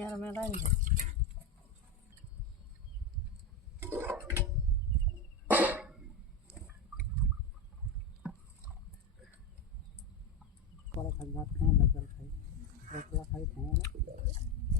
यार में लाइन दे पर खंगात खाए लगल खाई रोटला खाई खाए